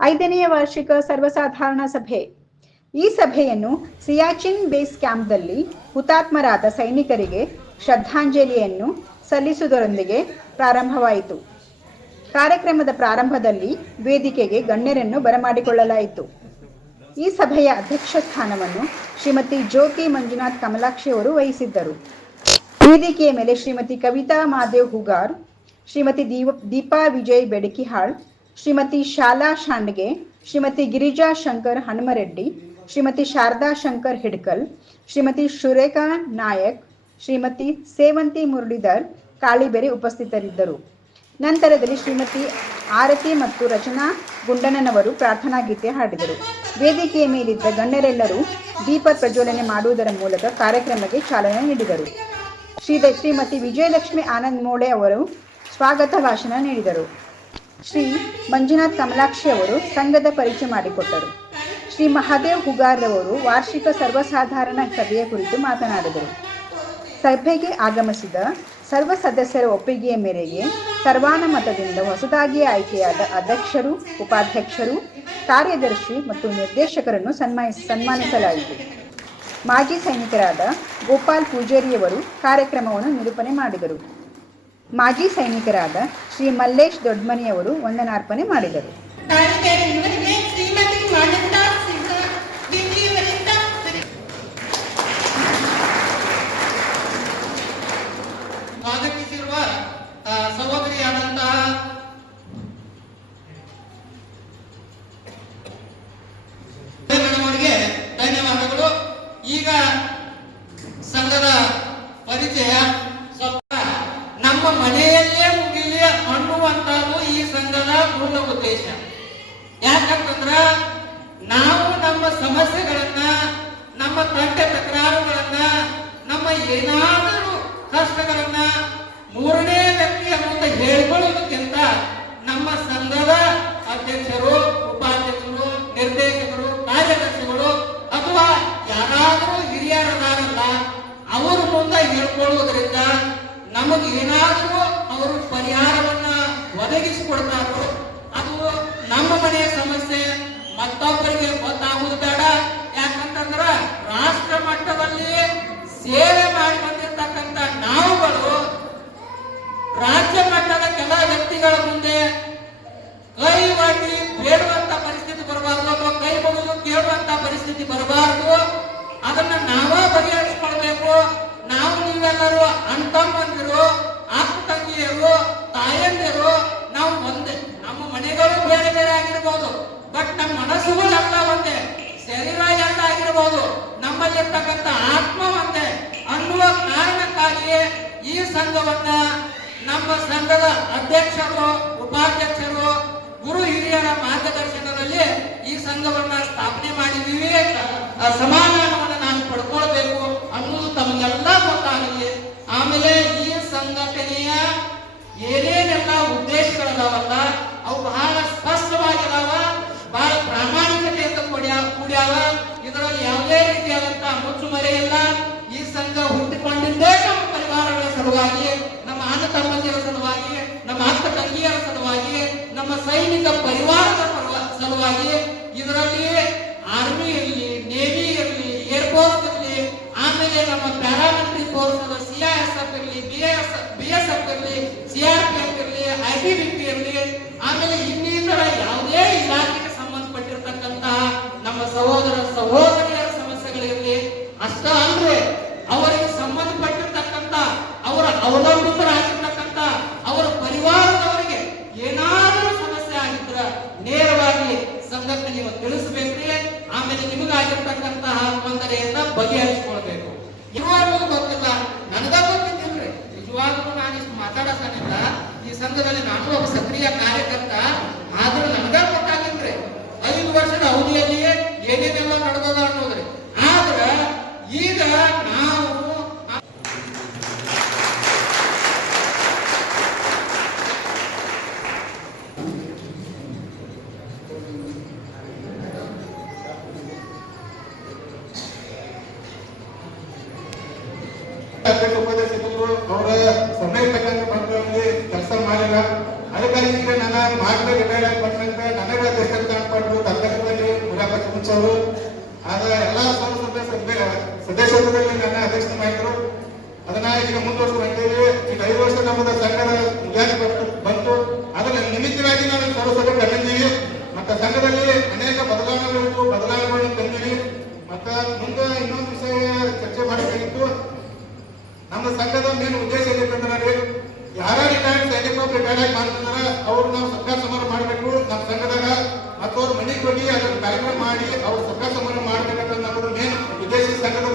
ಐದನೆಯ ವಾರ್ಷಿಕ ಸರ್ವಸಾಧಾರಣ ಸಭೆ. ಈ ಸಭೆಯನ್ನು ಸಿಯಾಚಿನ್ ಬೇಸ್ ಕ್ಯಾಂಪ್ದಲ್ಲಿ ಹುತಾತ್ಮರಾದ ಸೈನಿಕರಿಗೆ ಶ್ರದ್ಧಾಂಜಲಿಯನ್ನು ಸಲ್ಲಿಸುವುದರೊಂದಿಗೆ ಪ್ರಾರಂಭವಾಯಿತು. ಕಾರ್ಯಕ್ರಮದ ಪ್ರಾರಂಭದಲ್ಲಿ ವೇದಿಕೆಗೆ ಗಣ್ಯರನ್ನು ಬರಮಾಡಿಕೊಳ್ಳಲಾಯಿತು. ಈ ಸಭೆಯ ಅಧ್ಯಕ್ಷ ಸ್ಥಾನವನ್ನು ಶ್ರೀಮತಿ ಜ್ಯೋತಿ ಮಂಜುನಾಥ್ ಕಮಲಾಕ್ಷಿ ಅವರು ವಹಿಸಿದ್ದರು. ವೇದಿಕೆಯ ಮೇಲೆ ಶ್ರೀಮತಿ ಕವಿತಾ ಮಾದೇವ್ ಹುಗಾರ್, ಶ್ರೀಮತಿ ದೀಪ ದೀಪಾ ವಿಜಯ್ ಬೆಡಕಿಹಾಳ್ ಶ್ರೀಮತಿ ಶಾಲಾ ಶಾಂಡ್ಗೆ ಶ್ರೀಮತಿ ಗಿರಿಜಾ ಶಂಕರ್ ಹನುಮರೆಡ್ಡಿ, ಶ್ರೀಮತಿ ಶಾರದಾ ಶಂಕರ್ ಹಿಡ್ಕಲ್, ಶ್ರೀಮತಿ ಸುರೇಖಾ ನಾಯಕ್, ಶ್ರೀಮತಿ ಸೇವಂತಿ ಮುರಳೀಧರ್ ಕಾಳಿಬೆರೆ ಉಪಸ್ಥಿತರಿದ್ದರು. ನಂತರದಲ್ಲಿ ಶ್ರೀಮತಿ ಆರತಿ ಮತ್ತು ರಚನಾ ಗುಂಡಣ್ಣನವರು ಪ್ರಾರ್ಥನಾ ಗೀತೆ ಹಾಡಿದರು. ವೇದಿಕೆಯ ಮೇಲಿದ್ದ ಗಣ್ಯರೆಲ್ಲರೂ ದೀಪ ಪ್ರಜ್ವಲನೆ ಮಾಡುವುದರ ಮೂಲಕ ಕಾರ್ಯಕ್ರಮಕ್ಕೆ ಚಾಲನೆ ನೀಡಿದರು. ಶ್ರೀ ಶ್ರೀಮತಿ ವಿಜಯಲಕ್ಷ್ಮಿ ಆನಂದ್ ಮೋಳೆ ಅವರು ಸ್ವಾಗತ ಭಾಷಣ ನೀಡಿದರು. ಶ್ರೀ ಮಂಜುನಾಥ್ ಕಮಲಾಕ್ಷಿ ಅವರು ಸಂಘದ ಪರಿಚಯ ಮಾಡಿಕೊಟ್ಟರು. ಶ್ರೀ ಮಹಾದೇವ್ ಹುಗಾರ್ರವರು ವಾರ್ಷಿಕ ಸರ್ವಸಾಧಾರಣ ಸಭೆಯ ಕುರಿತು ಮಾತನಾಡಿದರು. ಸಭೆಗೆ ಆಗಮಿಸಿದ ಸರ್ವ ಸದಸ್ಯರ ಒಪ್ಪಿಗೆಯ ಮೇರೆಗೆ ಸರ್ವಾನುಮತದಿಂದ ಹೊಸದಾಗಿ ಆಯ್ಕೆಯಾದ ಅಧ್ಯಕ್ಷರು, ಉಪಾಧ್ಯಕ್ಷರು, ಕಾರ್ಯದರ್ಶಿ ಮತ್ತು ನಿರ್ದೇಶಕರನ್ನು ಸನ್ಮಾನಿಸ ಸನ್ಮಾನಿಸಲಾಯಿತು. ಮಾಜಿ ಸೈನಿಕರಾದ ಗೋಪಾಲ್ ಪೂಜೇರಿಯವರು ಕಾರ್ಯಕ್ರಮವನ್ನು ನಿರೂಪಣೆ ಮಾಡಿದರು. ಮಾಜಿ ಸೈನಿಕರಾದ ಶ್ರೀ ಮಲ್ಲೇಶ್ ದೊಡ್ಮನಿಯವರು ವಂದನಾರ್ಪಣೆ ಮಾಡಿದರು. ಸಹೋದರಿಯಾದಂತಹ ಧನ್ಯವಾದಗಳು. ಈಗ ಸಂಘದ ಪರಿಚಯ ಸ್ವಲ್ಪ ನಮ್ಮ ಮನೆಯಲ್ಲೇ ಮುಗಿಲಿ ಅನ್ನುವಂಥದ್ದು ಈ ಸಂಘದ ಮೂಲ ಉದ್ದೇಶ ಯಾಕಂತಂದ್ರ ನಾವು ನಮ್ಮ ಸಮಸ್ಯೆಗಳನ್ನ ನಮ್ಮ ಕಂಠ ತಕರಾರುಗಳನ್ನ ನಮ್ಮ ಏನಾದರೂ ಕಷ್ಟಗಳನ್ನ ಮೂರನೇ ವ್ಯಕ್ತಿಯ ಮುಂದೆ ಹೇಳ್ಕೊಳ್ಳೋದಕ್ಕಿಂತ ಮತ್ತೊಬ್ಬರಿಗೆ ಗೊತ್ತಾಗುವುದು ಬೇಡ. ಯಾಕಂತಂದ್ರ ರಾಷ್ಟ್ರ ಮಟ್ಟದಲ್ಲಿ ಸೇವೆ ನಮ್ಮಲ್ಲಿರ್ತಕ್ಕಂಥ ಆತ್ಮ ಒಂದೇ ಅನ್ನುವ ಕಾರಣಕ್ಕಾಗಿಯೇ ಈ ಸಂಘವನ್ನ ನಮ್ಮ ಸಂಘದ ಅಧ್ಯಕ್ಷರು, ಉಪಾಧ್ಯಕ್ಷರು, ಗುರು ಹಿರಿಯರ ಮಾರ್ಗದರ್ಶನದಲ್ಲಿ ಈ ಸಂಘವನ್ನ ಸ್ಥಾಪನೆ ಮಾಡಿದೀವಿ ಸಮಾಧಾನವನ್ನು ನಾವು ನಾನು ಪಡ್ಕೊಳ್ಬೇಕು ಅನ್ನೋದು ತಮಗೆಲ್ಲ ಗೊತ್ತಾಗಲಿ ಆಮೇಲೆ ಈ ಸಂಘಟನೆಯ ಸಲುವಾಗಿ ಇದರಲ್ಲಿ ಆರ್ಮಿ ಇರಲಿ ನೇವಿ ಇರಲಿ ಏರ್ಫೋರ್ಸ್ ಇರಲಿ ಆಮೇಲೆ ನಮ್ಮ paramilitary force C I S F ಇರಲಿ ಬಿ ಎಸ್ ಎಫ್ ಇರಲಿ ಸಿ ಆರ್ ಪಿ ಎಫ್ ಇರಲಿ ಐ ಟಿ ಬಿ ಪಿ ಇರಲಿ, ಆಮೇಲೆ ಇನ್ನಿತರ ಯಾವುದೇ ಇಲಾಖೆಗೆ ಸಂಬಂಧಪಟ್ಟಿರ್ತಕ್ಕಂತಹ ನಮ್ಮ ಸಹೋದರ, ಸಹೋದರಿಯರ ಸಮಸ್ಯೆಗಳಿರಲಿ, ಅಷ್ಟ ಅಂದ್ರೆ ಅವರಿಗೆ ಸಂಬಂಧಪಟ್ಟಿರ್ತಕ್ಕಂತ ಅವರ ಅವಲಂಬಿತರಾಗಿರ್ತಕ್ಕಂಥ, ಅವರ ಪರಿವಾರದವರಿಗೆ ಏನಾದರೂ ಸಮಸ್ಯೆ ಆಗಿದ್ರ ನೇರವಾಗಿ ಸಂಘಕ್ಕೆ ನೀವು ತಿಳಿಸಬೇಕ್ರಿ, ಆಮೇಲೆ ನಿಮಗಾಗಿರ್ತಕ್ಕಂತಹ ತೊಂದರೆಯನ್ನ ಬಗೆಹರಿಸಿಕೊಳ್ಬೇಕು. ಇರುವಾಗಲೂ ಗೊತ್ತಿಲ್ಲ, ನನಗ ಗೊತ್ತಿದ್ದಿಲ್ರಿ. ನಿಜವಾಗ್ಲೂ ನಾನು ಮಾತಾಡೋದನ್ನಿಲ್ಲ ಈ ಸಂಘದಲ್ಲಿ ನಾನು ಒಬ್ಬ ಸಕ್ರಿಯ ಕಾರ್ಯಕರ್ತ, ಆದ್ರೂ ನನಗ ಅವರ ಸಮಯ ತಕ್ಕಂತೆ ಪಂಚಾಯತ್ನಲ್ಲಿ ಕೆಲಸ ಮಾಡಿಲ್ಲ. ಅದಕ್ಕಾಗಿ ಈಗ ನನ್ನ ಮಾಡಿದ ರಿಟೈರ್ ಆಗಿ ಬಂದಂತ ನನಗೆ ಅಧ್ಯಕ್ಷರು ಕಾಣ್ಪಟ್ಟು ತಂದರ್ಭದಲ್ಲಿ ಮುರಾಪತಿ ಮುಂಚವರು ಆದ ಎಲ್ಲ ಸಂಸ್ಥೆ ಸದಸ್ಯತ್ವದಲ್ಲಿ ನನ್ನ ಅಧ್ಯಕ್ಷ ಮಾಡಿದ್ರು. ಅದನ್ನ ಈಗ ಮುಂದುವರಿಸ್ಕೊಂಡಿದ್ದೀವಿ ಈಗ ಐದು ವರ್ಷ ನಮ್ಮದ ಸಂಘದ ವಿದ್ಯಾರ್ಥಿ ಬಂತು. ಅದರ ನಿಮಿತ್ತವಾಗಿ ನಾನು ಸರ್ವಸಭೆ ಕರೆದಿದ್ದೀವಿ ಮತ್ತೆ ಸಂಘದಲ್ಲಿ ಅವ್ರು ನಾವು ಸತ್ಕಾರ ಸಮಾರಂಭ ಮಾಡಬೇಕು. ನಮ್ಮ ಸಂಘದಾಗ ಮತ್ತು ಅವ್ರ ಮನೆಗೆ ಹೋಗಿ ಅದನ್ನು ಕಾರ್ಯಕ್ರಮ ಮಾಡಿ ಅವ್ರು ಸತ್ಕಾರ ಸಮಾರಂಭ ಮಾಡಬೇಕಂತ ನಮ್ಮ ಮೇನ್ ಉದ್ದೇಶ ಸಂಘದ